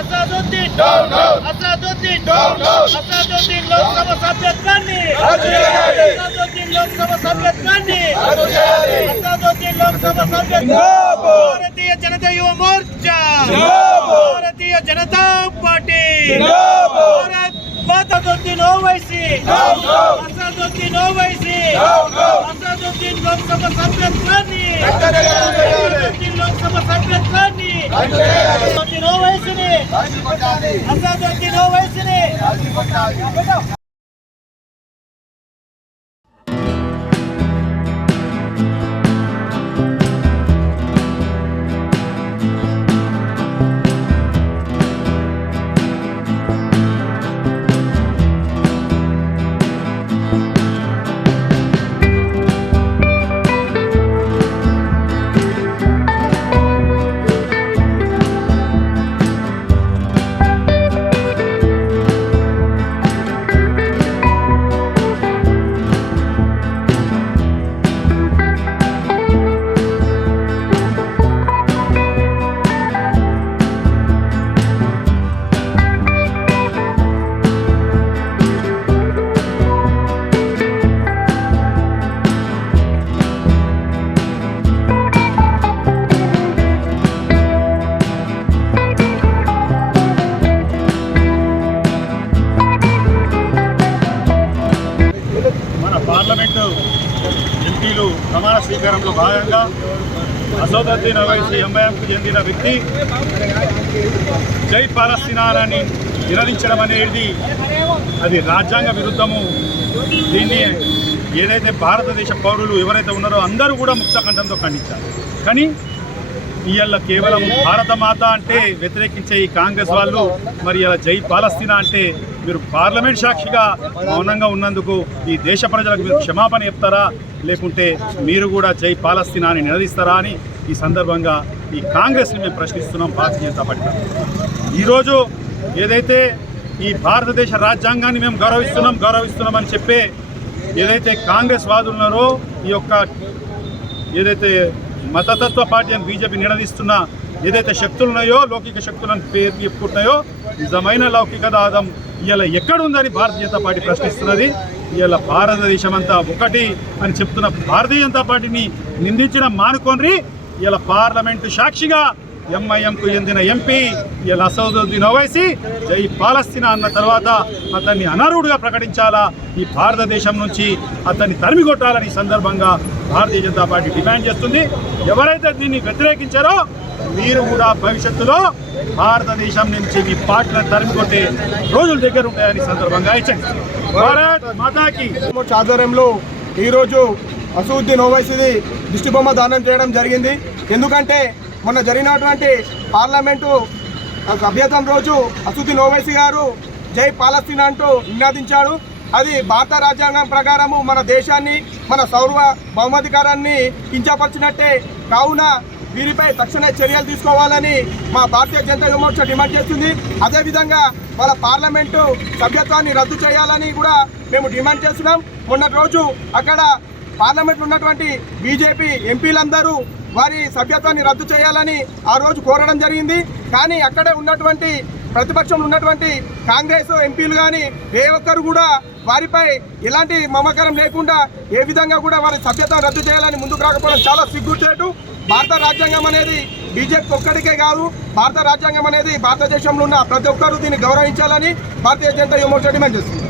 అసదుద్దీన్ అసదుద్దీన్ లోక్సభ సభ్యత్వాన్ని అసదుద్దీన్ లోక్సభ సభ్యత్వాన్ని అసదుద్దీన్ లోక్సభ సభ్యత్వం భారతీయ జనతా యువ మోర్చా భారతీయ జనతా పార్టీ అసదుద్దీన్ ఓవైసీ అసదుద్దీన్ ఓవైసీ అసదుద్దీన్ లోక్సభ సభ్యత్వాన్ని అసదుద్దీన్ లోక్సభ సభ్యత్వాన్ని అసదుద్దీన్ ఓవైసీని అసదుద్దీన్ ఓవైసీని పార్లమెంటు ఎంపీలు ప్రమాణ స్వీకారంలో భాగంగా అసదుద్దీన్ ఓవైసీ ఎంఐఎంకు చెందిన వ్యక్తి జై పాలస్తీనాని నినదించడం అనేది అది రాజ్యాంగ విరుద్ధము. దీన్ని ఏదైతే భారతదేశ పౌరులు ఎవరైతే ఉన్నారో అందరూ కూడా ముక్తకంఠంతో ఖండించారు. కానీ ఇవాళ కేవలం భారత మాత అంటే వ్యతిరేకించే ఈ కాంగ్రెస్ వాళ్ళు మరి ఇలా జై పాలస్తీనా అంటే మీరు పార్లమెంట్ సాక్షిగా మౌనంగా ఉన్నందుకు ఈ దేశ ప్రజలకు మీరు క్షమాపణ చెప్తారా, లేకుంటే మీరు కూడా జై పాలస్తీనా అని నినదిస్తారా అని ఈ సందర్భంగా ఈ కాంగ్రెస్ని మేము ప్రశ్నిస్తున్నాం. భారతీయ జనతా పార్టీ ఈరోజు ఏదైతే ఈ భారతదేశ రాజ్యాంగాన్ని మేము గౌరవిస్తున్నామని చెప్పే ఏదైతే కాంగ్రెస్ వాదులు ఉన్నారో, ఈ యొక్క ఏదైతే మతతత్వ పార్టీ అని బీజేపీ నినదిస్తున్న ఏదైతే శక్తులు ఉన్నాయో, లౌకిక శక్తులను పేరు చెప్పుకుంటున్నాయో, నిజమైన లౌకికవాదం ఇలా ఎక్కడుందని భారతీయ జనతా పార్టీ ప్రశ్నిస్తున్నది. ఇలా భారతదేశం అంతా ఒకటి అని చెప్తున్న భారతీయ జనతా పార్టీని నిందించడం మానుకోండి. ఇలా పార్లమెంటు సాక్షిగా ఎంఐఎంకు చెందిన ఎంపీ ఇలా అసదుద్దీన్ ఓవైసీ జై పాలస్తీనా అన్న తర్వాత అతన్ని అనర్హుడిగా ప్రకటించాలా, ఈ భారతదేశం నుంచి అతన్ని తరిమి కొట్టాలని సందర్భంగా భారతీయ జనతా పార్టీ డిమాండ్ చేస్తుంది. ఎవరైతే దీన్ని వ్యతిరేకించారో మీరు కూడా భవిష్యత్తులో భారతదేశం నుంచి మీ పార్టీలను తరిమి కొట్టే రోజుల దగ్గర ఉంటాయని సందర్భంగా హెచ్చరిస్తున్నారు. భారత్ మాతాకి ఆధ్వర్యంలో ఈరోజు అసదుద్దీన్ ఓవైసీది దిష్టిబొమ్మ దానం చేయడం జరిగింది. ఎందుకంటే మొన్న జరిగినటువంటి పార్లమెంటు సభ్యత్వం రోజు అసదుద్దీన్ ఓవైసీ గారు జై పాలస్తీనా అంటూ నినాదించాడు. అది భారత రాజ్యాంగం ప్రకారము మన దేశాన్ని, మన సౌర బహుమతికారాన్ని కించపరిచినట్టే. కావున వీరిపై తక్షణ చర్యలు తీసుకోవాలని మా భారతీయ జనతా యువ మోర్చా డిమాండ్ చేస్తుంది. అదేవిధంగా వాళ్ళ పార్లమెంటు సభ్యత్వాన్ని రద్దు చేయాలని కూడా మేము డిమాండ్ చేస్తున్నాం. మొన్నటి రోజు అక్కడ పార్లమెంట్ ఉన్నటువంటి బీజేపీ ఎంపీలందరూ వారి సభ్యత్వాన్ని రద్దు చేయాలని ఆ రోజు కోరడం జరిగింది. కానీ అక్కడే ఉన్నటువంటి ప్రతిపక్షంలో ఉన్నటువంటి కాంగ్రెస్ ఎంపీలు కానీ ఏ ఒక్కరు కూడా వారిపై ఎలాంటి మమకారం లేకుండా ఏ విధంగా కూడా వారి సభ్యత్వం రద్దు చేయాలని ముందుకు రాకపోవడం చాలా సిగ్గుచేటు. భారత రాజ్యాంగం అనేది బీజేపీ ఒక్కడికే కాదు, భారత రాజ్యాంగం అనేది భారతదేశంలో ఉన్న ప్రతి ఒక్కరూ దీన్ని గౌరవించాలని భారతీయ జనతా యువ మోర్చా డిమాండ్ చేస్తుంది.